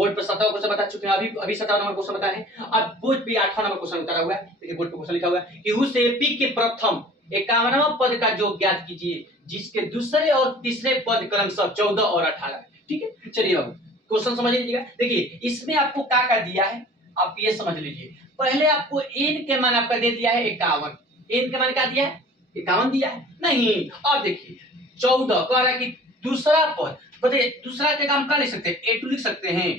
Board पर 17 question बता चुके हैं, अभी 17 नंबर क्वेश्चन बता रहे हैं। अब बोर्ड पे 8वां नंबर क्वेश्चन उतारा हुआ है। देखिए बोर्ड पे क्वेश्चन लिखा हुआ है कि उस एपी के प्रथम 51वां पद का योग ज्ञात कीजिए जिसके दूसरे और तीसरे पद क्रमशः 14 और 18 है। ठीक है, चलिए बाबू क्वेश्चन समझ लीजिएगा। देखिए इसमें आपको क्या दिया है आप ये समझ लीजिए। पहले आपको एन के मान आपका दे दिया है 51, एन के मान क्या दिया है 51 दिया है नहीं। अब देखिए 14 कह रहा है कि दूसरा पद, बताइए दूसरा के काम कर लिख सकते हैं, A2 लिख सकते हैं,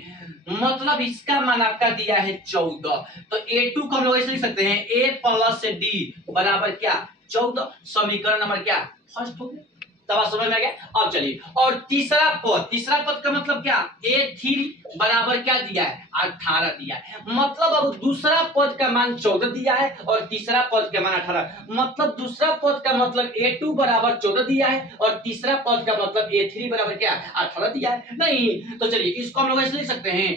मतलब इसका मान आपका दिया है 14, तो A2 को हम लोग ऐसे लिख सकते हैं A प्लस D बराबर क्या 14, समीकरण नंबर क्या फर्स्ट हो गया। तब समझ में आ गया। अब चलिए और तीसरा पद का मतलब क्या A3 बराबर क्या दिया है 18 दिया है, मतलब अब दूसरा पद का मान 14 दिया है और तीसरा पद का मान 18, मतलब दूसरा पद का मतलब A2 बराबर 14 दिया है और तीसरा पद का मतलब A3 बराबर क्या 18 दिया है नहीं। तो चलिए इसको हम लोग ऐसे लिख सकते हैं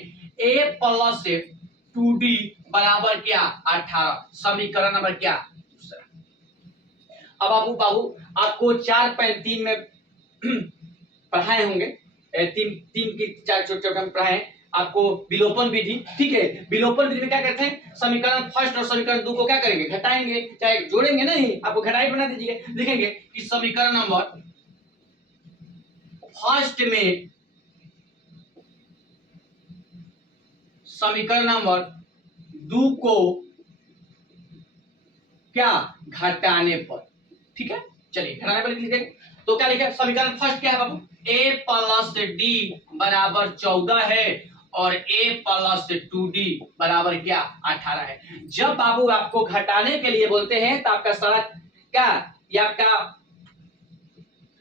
A प्लस 2D बराबर क्या 18, समीकरण नंबर क्या। अब बाबू आपको 4.3 में पढ़ाए होंगे, तीन की 4 छोटे छोटे पढ़ाए आपको विलोपन विधि। ठीक है, विलोपन विधि में क्या करते हैं समीकरण फर्स्ट और समीकरण 2 को क्या करेंगे घटाएंगे, चाहे जोड़ेंगे नहीं, आपको घटाई बना दीजिए, लिखेंगे कि समीकरण नंबर फर्स्ट में समीकरण नंबर 2 को क्या घटाने पर। ठीक है, चलिए घटाने पर लिख लीजिए। तो क्या लिखा समीकरण फर्स्ट क्या है बाबू A प्लस D बराबर 14 है और A प्लस 2D बराबर क्या 18 है। जब बाबू आपको घटाने के लिए बोलते हैं तो आपका सारा क्या ये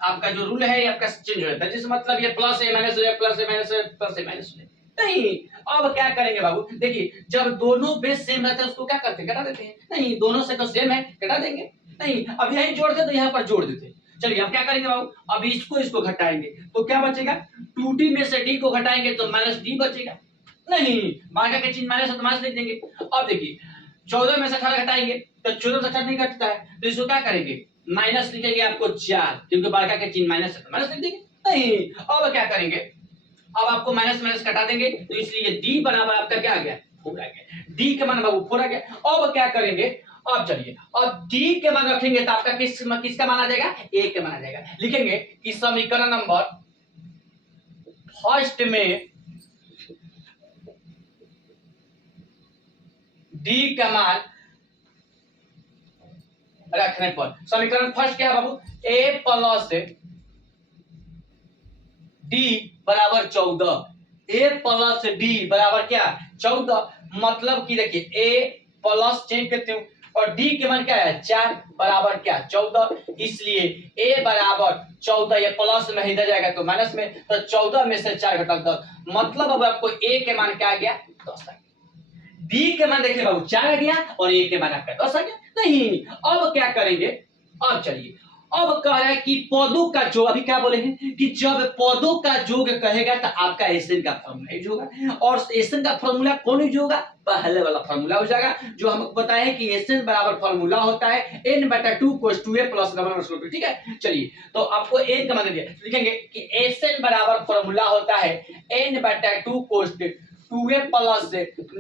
आपका जो रूल है ये आपका चेंज हो जाता है, जिस मतलब ये प्लस ए माइनस ए प्लस ए माइनस ए प्लस ए माइनस ए नहीं। अब क्या करेंगे बाबू देखिए जब दोनों बेस सेम रहते हैं उसको क्या करते हैं घटा देते हैं, नहीं दोनों से तो सेम है घटा देंगे नहीं। अब यही जोड़ते तो यहाँ पर जोड़ देते। चलिए अब क्या करेंगे बाबू अब इसको घटाएंगे तो क्या बचेगा 2D में से D को घटाएंगे तो माइनस D बचेगा नहीं, माइनस के चिन्ह माइनस है तो माइनस लिख देंगे। अब देखिए 14 में से 18 घटाएंगे तो 14 से 18 नहीं घटता है तो इसको क्या करेंगे माइनस लिखेंगे आपको 4, क्योंकि बारका के चिन्ह माइनस है तो माइनस लिख देंगे नहीं। अब क्या करेंगे अब आपको माइनस माइनस घटा देंगे तो इसलिए D बराबर आपका क्या आ गया 4 आ गया, D के मान बाबू 4 आ गया। अब क्या करेंगे अब चलिए अब D के मान रखेंगे तो आपका किसका मान आ जाएगा A के मान आ जाएगा। लिखेंगे कि समीकरण नंबर फर्स्ट में D का मान रखने पर समीकरण फर्स्ट क्या है बाबू A प्लस D बराबर 14, A प्लस D बराबर क्या 14, मतलब कि देखिए A प्लस चेंज करते हूं और D के मान क्या है 4 बराबर क्या 14, इसलिए A बराबर 14, ये प्लस में इधर जाएगा तो माइनस में, तो 14 में से 4 घटा 10, मतलब अब आपको A के मान क्या आ गया 10 आ गया। D के मान देखिए बाबू 4 आ गया और A के मान आपका 10 आ गया नहीं। अब क्या करेंगे अब चलिए अब कह रहा है कि पदों का जो अभी क्या बोले हैं कि जब पदों का योग कहेगा तो आपका एसएन का फॉर्मूला यूज होगा, और एसएन का फॉर्मूला कौन यूज होगा पहले वाला फॉर्मूला हो जाएगा जो हमको बताया है कि एसएन बराबर फॉर्मूला होता है n/2 cos 2a plus n/2। ठीक है, चलिए तो आपको n का मान दिया लिखेंगे कि एसएन बराबर फॉर्मूला होता है n/2 cos 2a plus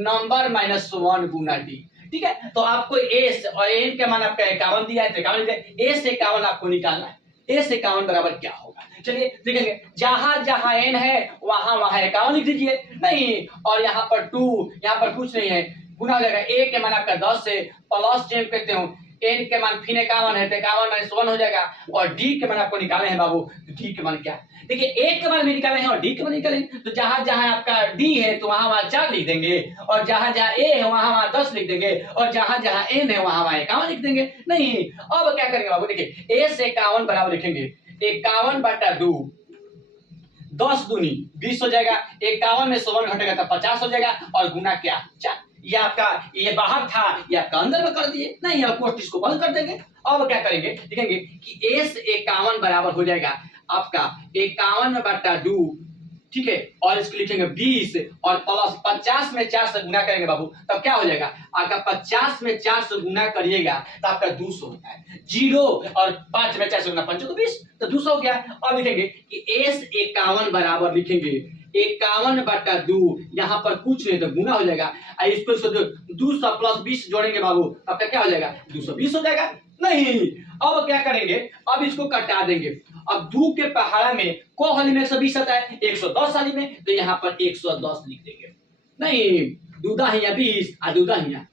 number minus 1 गुना d। ठीक है, तो आपको एस और एन का मान आपका 51 दिया है तो 51 दिया, ए से 51 आपको निकालना है, ए से 51 बराबर क्या होगा। चलिए लिखेंगे जहां जहां एन है वहां वहां 51 लिख दीजिए नहीं, और यहाँ पर 2 यहाँ पर कुछ नहीं है गुना हो जाएगा। ए के मान आपका 10 से प्लस चेंज करते हो एन के मान फिर 51 है तो 51 माइनस 1 हो जाएगा, और डी के मान आपको निकालने हैं बाबू तो डी के मान क्या देखिए ए के मान भी निकाले हैं और डी के मान निकाले, तो जहां जहां आपका डी है तो वहां वहां 4 लिख देंगे, और जहां जहां ए है वहां वहां 10 लिख देंगे, और जहां जहां एन है वहां वहां 51 लिख देंगे नहीं। अब क्या करेंगे बाबू देखिए ए से 51 बराबर लिखेंगे 51/2, 10 दूनी 20 हो जाएगा, 51 में 1 घटेगा तो 50 हो जाएगा, और गुना क्या 4। ये आपका ये बाहर था ये आपका अंदर में कर दिए नहीं, अब कोष्ठ इसको बंद कर देंगे। अब क्या करेंगे लिखेंगे कि ए से 51 बराबर हो जाएगा आपका 51/2। ठीक है, और इसको लिखेंगे 20 और प्लस 50 में 4 से गुना करेंगे बाबू तब क्या हो जाएगा आपका 50 में 4 से गुना करिएगा तो आपका 200 होता है, 0 और 5 में 4 से गुना 5 तो 20 तो 200 हो गया। अब लिखेंगे कि ए से 51 बराबर लिखेंगे 51/2, यहाँ पर कुछ नहीं तो गुना हो जाएगा। इसको 200 प्लस 20 जोड़ेंगे बाबू, आपका क्या हो जाएगा 220 हो जाएगा। नहीं, अब क्या करेंगे, अब इसको कटा देंगे। अब 2 के पहाड़ा में को हाली में 120 आता है, 110 हाली में, तो यहाँ पर 110 लिख देंगे। नहीं, दूधा हिया 20 और दूधा हिया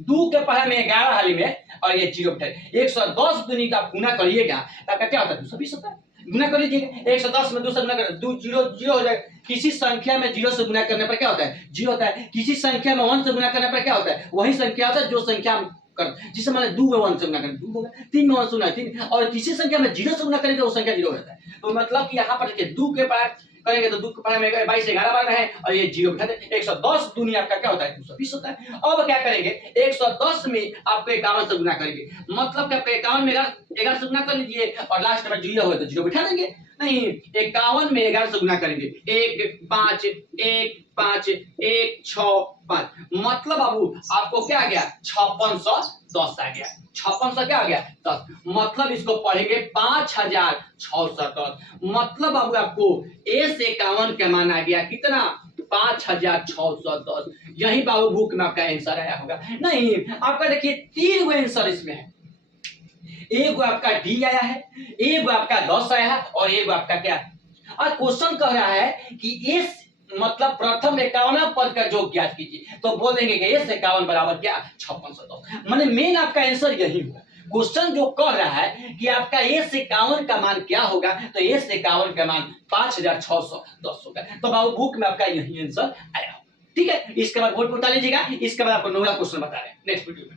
2 के पहाड़ में 11 हाली में, और ये 0 बैठे 110 दूनी का गुना करिएगा तो आपका क्या होता है 220 होता है। गुना कर लीजिएगा, 110 में 2 से गुना कर 2 0 0 हो जाएगा। किसी संख्या में 0 से गुना करने पर क्या होता है 0 होता है। किसी संख्या में 1 से गुना करने पर क्या होता है वही संख्या होता है जो संख्या कर, जिसे मैंने 2 में 1 से गुना करें 2 होगा, 3 में 1 से गुना 3, और किसी संख्या में 0 से गुना करेंगे वो संख्या 0 होता है। तो मतलब कि यहाँ पर देखिए 2 के पार करेंगे तो 2 के पार में 22 से 11 बार है और ये 0 बैठा दे, 110 दूनी आपका क्या होता है 220 होता है। अब क्या करेंगे 110 में आपको 51 से गुना करेंगे, मतलब कि आपको 51 में 11 से गुना कर लीजिए और लास्ट में 0 हो तो 0 बैठा देंगे। नहीं, 51 में 11 से गुना करेंगे 1 5 1 5 1 6 5, मतलब बाबू आपको क्या आ गया 5610 आ गया। 5600 क्या आ गया 10, मतलब इसको पढ़ेंगे 5610, मतलब बाबू आपको ए से 51 का मान आ गया कितना 5610। यही बाबू बुक में आपका आंसर आया होगा। नहीं, आपका देखिए 3 गो आंसर इसमें है, एक आपका डी आया है, एक आपका 10 आया है और एक आपका क्या। और क्वेश्चन कह रहा है कि इस मतलब प्रथम 51 पद का योग ज्ञात कीजिए, तो बोल देंगे कि इस 51 बराबर क्या 5610। माने मेन आपका आंसर यही होगा। क्वेश्चन जो कह रहा है कि आपका ए से 51 का मान क्या होगा, तो ए से 51 का मान 5610 होगा। तो बाबू बुक में आपका यही आंसर आया होगा। ठीक है, इसके बाद बोर्ड पर उतार लीजिएगा। इसके बाद आपको 9वां क्वेश्चन बता रहे हैं नेक्स्ट वीडियो में।